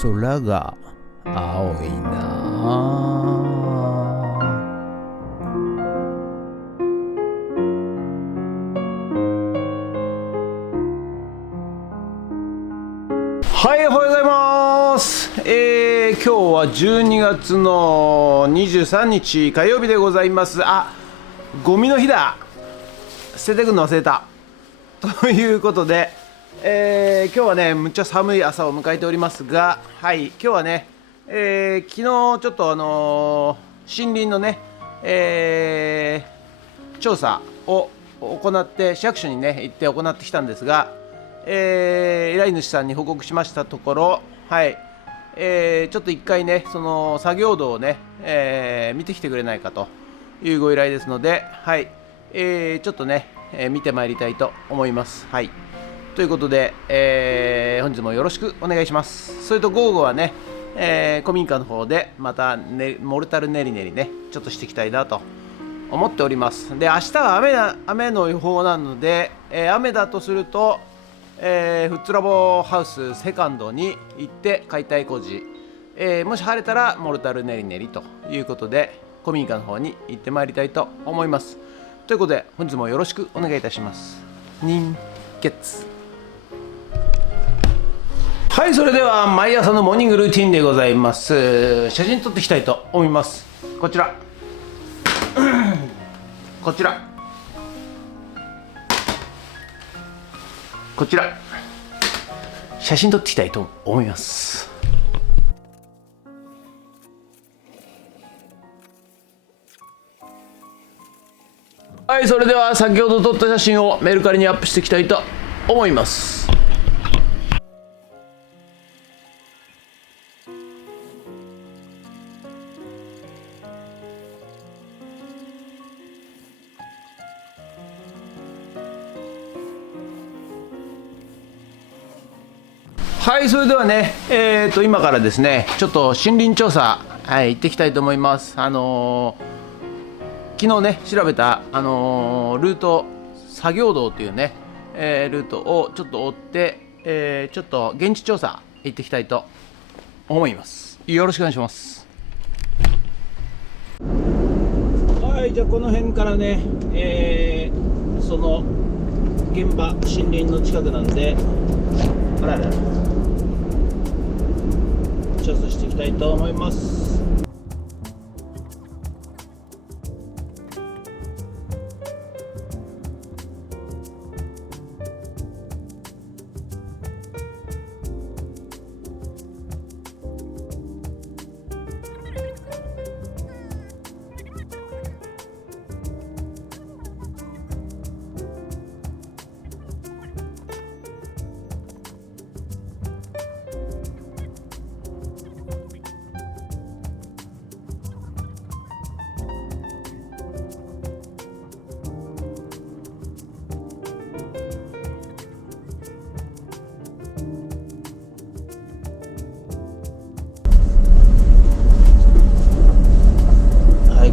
空が青いな。はい、おはようございます。今日は12月の23日火曜日でございます。ゴミの日だ。捨ててくるの忘れた。ということで、今日はね、むっちゃ寒い朝を迎えておりますが、はい、今日はね、昨日ちょっと森林のね、調査を行って市役所にね行って行ってきたんですが、依頼主さんに報告しましたところ、はい、ちょっと一回ねその作業道をね、見てきてくれないかというご依頼ですので、はい、ちょっとね、見てまいりたいと思います。はい、ということで、本日もよろしくお願いします。それと午後はね、古民家の方でまた、モルタル練り練りねちょっとしていきたいなと思っております。で、明日は雨の予報なので、雨だとするとフッツラボハウスセカンドに行って解体工事、もし晴れたらモルタル練り練りということで古民家の方に行ってまいりたいと思います。ということで本日もよろしくお願いいたします。人血。はい、それでは毎朝のモーニングルーティンでございます。写真撮っていきたいと思います。こちらこちらこちら、写真撮っていきたいと思います。はい、それでは先ほど撮った写真をメルカリにアップしていきたいと思います。はい、それではね、今からですねちょっと森林調査、はい、行ってきたいと思います。昨日ね調べた、ルート作業道というね、ルートをちょっと追って、ちょっと現地調査行ってきたいと思います。よろしくお願いします。はい、じゃあこの辺からね、その現場森林の近くなんで調査していきたいと思います。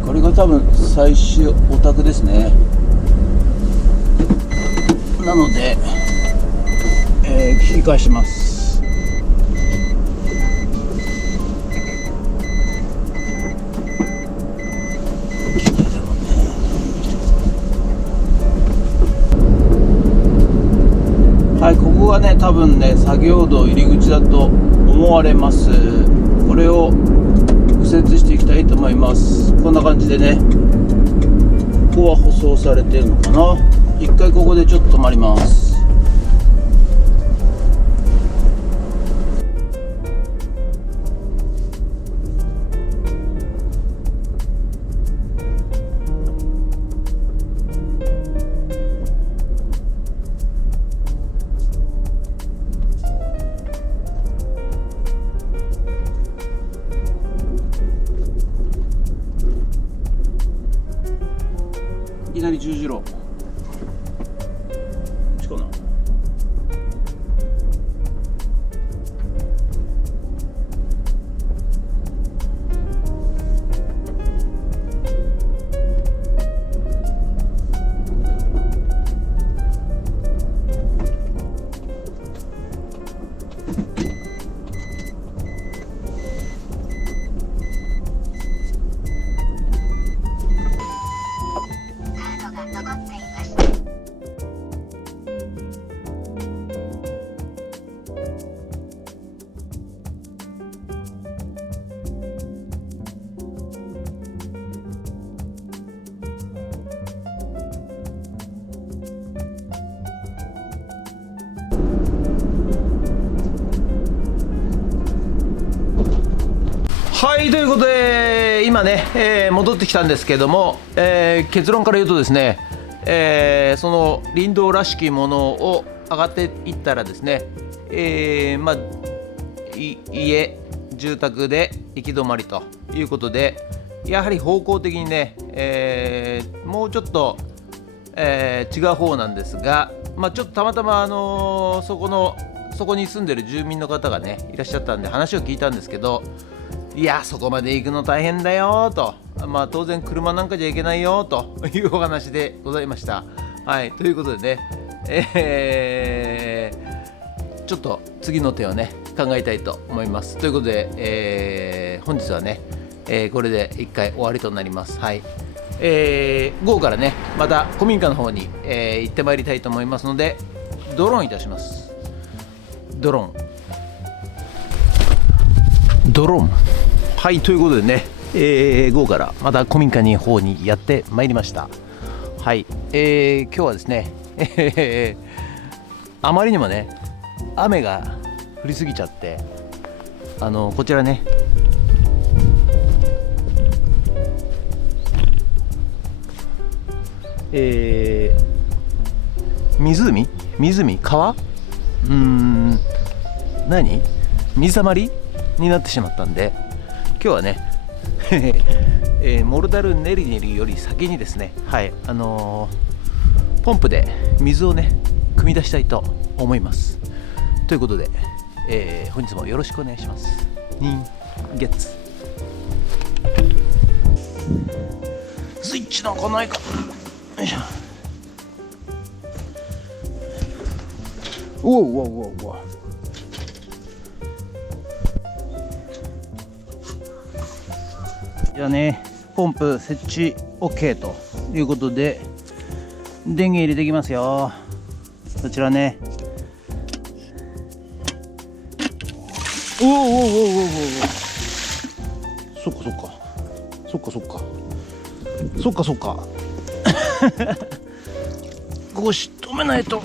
これが多分最終お宅ですね。なので、切り返します。はい、ここがね多分ね作業道入り口だと思われます。これを右折していきたいと思います。こんな感じでね、ここは舗装されてるのかな。一回ここでちょっと止まります。いきなり十字路こっちかな。ということで今ね、戻ってきたんですけども、結論から言うとですね、その林道らしきものを上がっていったらですね、住宅で行き止まりということで、やはり方向的にね、もうちょっと、違う方なんですが、ちょっとたまたま、そこに住んでる住民の方がねいらっしゃったんで話を聞いたんですけど、いやそこまで行くの大変だよと、当然車なんかじゃいけないよというお話でございました。はい、ということでね、ちょっと次の手をね考えたいと思います。ということで、本日はね、これで1回終わりとなります。はい、午後からねまた古民家の方に、行ってまいりたいと思いますので、ドローンいたします。ドローン。はい、ということでね、午後からまた古民家の方にやってまいりました。はい、今日はですね、あまりにもね雨が降りすぎちゃって、こちらね湖川水たまりになってしまったんで、今日はねモルダルネリネリより先にですね、はい、ポンプで水をね汲み出したいと思います。ということで、本日もよろしくお願いします。月スイッチなんかないか。よいしょ。おお。じゃあね、ポンプ設置 OK ということで電源入れていきますよ。こちらね、おそっかここ止めないと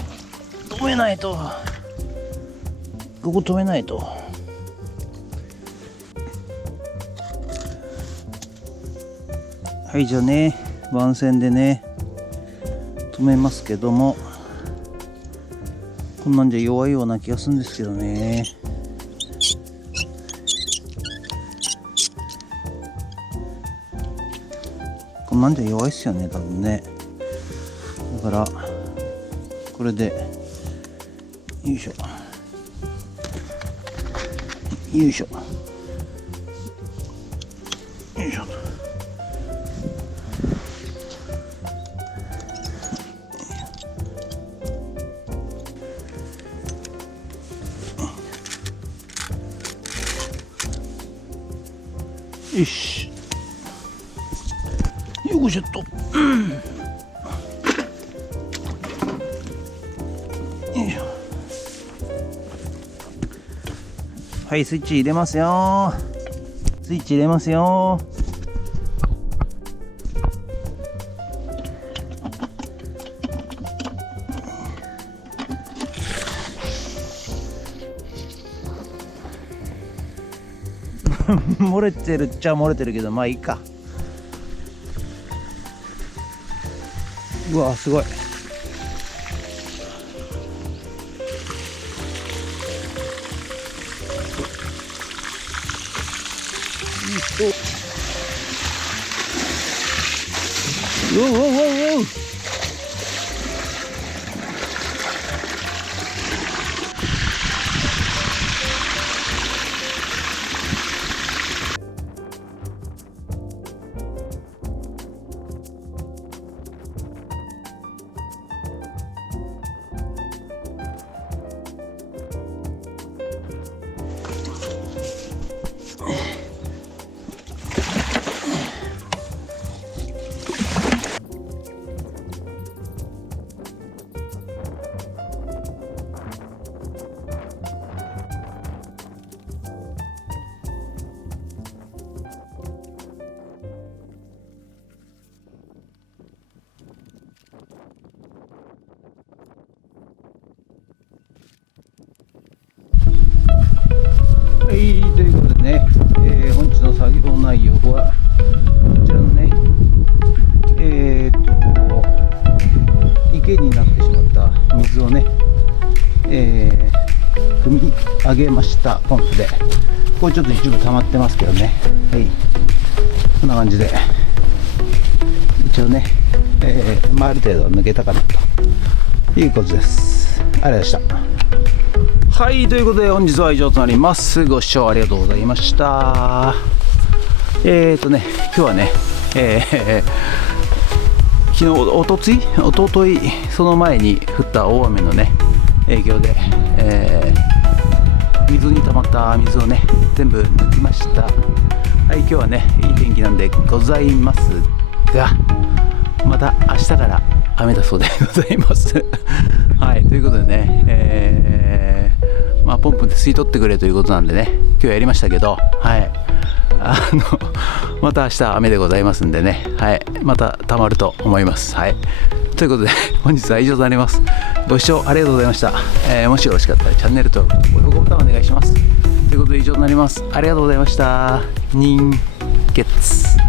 ここ止めないと。はい、じゃあね番線でね止めますけども、こんなんじゃ弱いような気がするんですけどね。こんなんじゃ弱いっすよね多分ね。だからこれでよいしょよし、よいしょっと、よいしょ。はい、スイッチ入れますよ。漏れてるっちゃ漏れてるけど、まあいいか。うわすごい。おう業内容はこちらのね池になってしまった水をね、汲み上げました。ポンプでこれちょっと一部溜まってますけどね、はい、こんな感じで一応ね、ある程度抜けたかなということです。ありがとうございました。はい、ということで本日は以上となります。ご視聴ありがとうございました。今日はね、昨日、おととい、その前に降った大雨のね影響で、水に溜まった水をね全部抜きました。はい、今日はねいい天気なんでございますが、また明日から雨だそうでございますはい、ということでね、ポンプで吸い取ってくれということなんでね今日やりましたけど、はい、また明日雨でございますんでね、はい、また溜まると思います。はい、ということで本日は以上となります。ご視聴ありがとうございました。もしよろしかったらチャンネル登録、高評価ボタンお願いします。ということで以上となります。ありがとうございました。人月